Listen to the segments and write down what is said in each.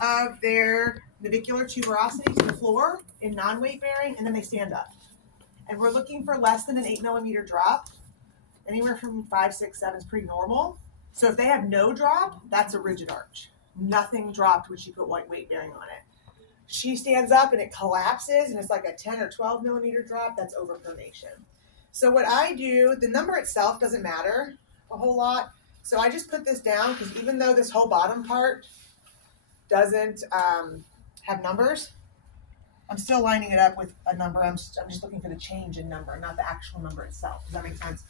of their navicular tuberosity to the floor in non-weight bearing, and then they stand up. And we're looking for less than an 8 millimeter drop. Anywhere from 5, 6, 7 is pretty normal. So if they have no drop, that's a rigid arch. Nothing dropped when she put weight bearing on it. She stands up and it collapses, and it's like a 10 or 12 millimeter drop. That's overpronation. So what I do, the number itself doesn't matter a whole lot. So I just put this down because even though this whole bottom part doesn't have numbers, I'm still lining it up with a number. I'm just looking for the change in number, not the actual number itself. Does that make sense?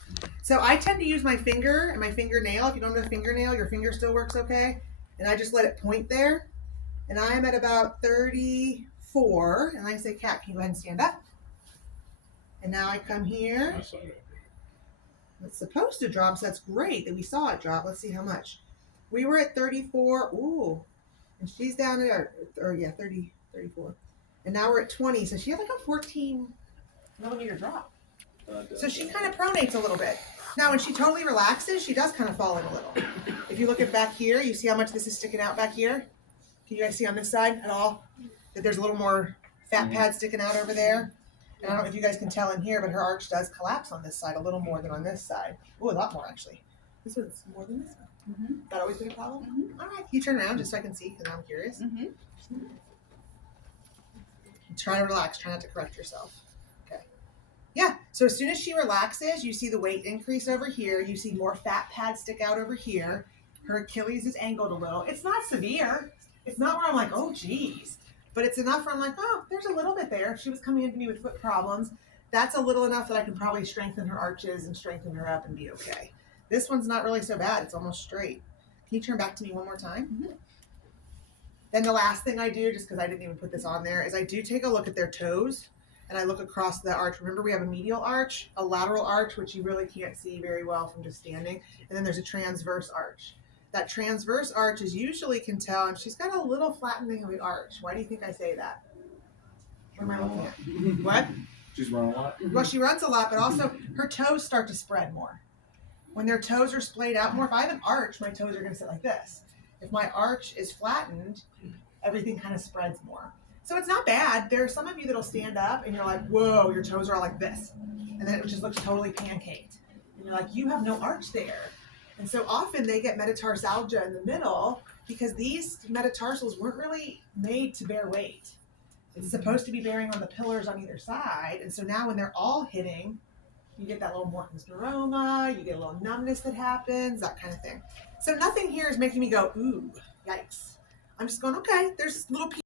So I tend to use my finger and my fingernail. If you don't have a fingernail, your finger still works okay. And I just let it point there. And I'm at about 34. And I say, Kat, can you go ahead and stand up? And now I come here. It's supposed to drop, so that's great that we saw it drop. Let's see how much. We were at 34. Ooh. And she's down at 30, 34. And now we're at 20. So she had like a 14 millimeter drop. So she kind of pronates a little bit. Now, when she totally relaxes, she does kind of fall in a little. If you look at back here, you see how much this is sticking out back here? Can you guys see on this side at all? That there's a little more fat pad sticking out over there. And I don't know if you guys can tell in here, but her arch does collapse on this side a little more than on this side. Oh, a lot more actually. This one's more than this one. Mm-hmm. That always been a problem? Mm-hmm. All right, can you turn around just so I can see, because I'm curious. Mm-hmm. Try to relax. Try not to correct yourself. Okay. Yeah, so as soon as she relaxes, you see the weight increase over here. You see more fat pads stick out over here. Her Achilles is angled a little. It's not severe. It's not where I'm like, oh, geez. But it's enough where I'm like, oh, there's a little bit there. If she was coming into me with foot problems, that's a little enough that I can probably strengthen her arches and strengthen her up and be okay. This one's not really so bad. It's almost straight. Can you turn back to me one more time? Mm-hmm. Then the last thing I do, just because I didn't even put this on there, is I do take a look at their toes and I look across the arch. Remember, we have a medial arch, a lateral arch, which you really can't see very well from just standing. And then there's a transverse arch. That transverse arch is usually can tell, and she's got a little flattening of the arch. Why do you think I say that? What am I looking at? What? She's running a lot. Well, she runs a lot, but also her toes start to spread more. When their toes are splayed out more, if I have an arch, my toes are going to sit like this. If my arch is flattened, everything kind of spreads more. So it's not bad. There are some of you that'll stand up and you're like, whoa, your toes are all like this. And then it just looks totally pancaked. And you're like, you have no arch there. And so often they get metatarsalgia in the middle because these metatarsals weren't really made to bear weight. It's supposed to be bearing on the pillars on either side. And so now when they're all hitting, you get that little Morton's neuroma, you get a little numbness that happens, that kind of thing. So nothing here is making me go, ooh, yikes. I'm just going, okay, there's little pieces.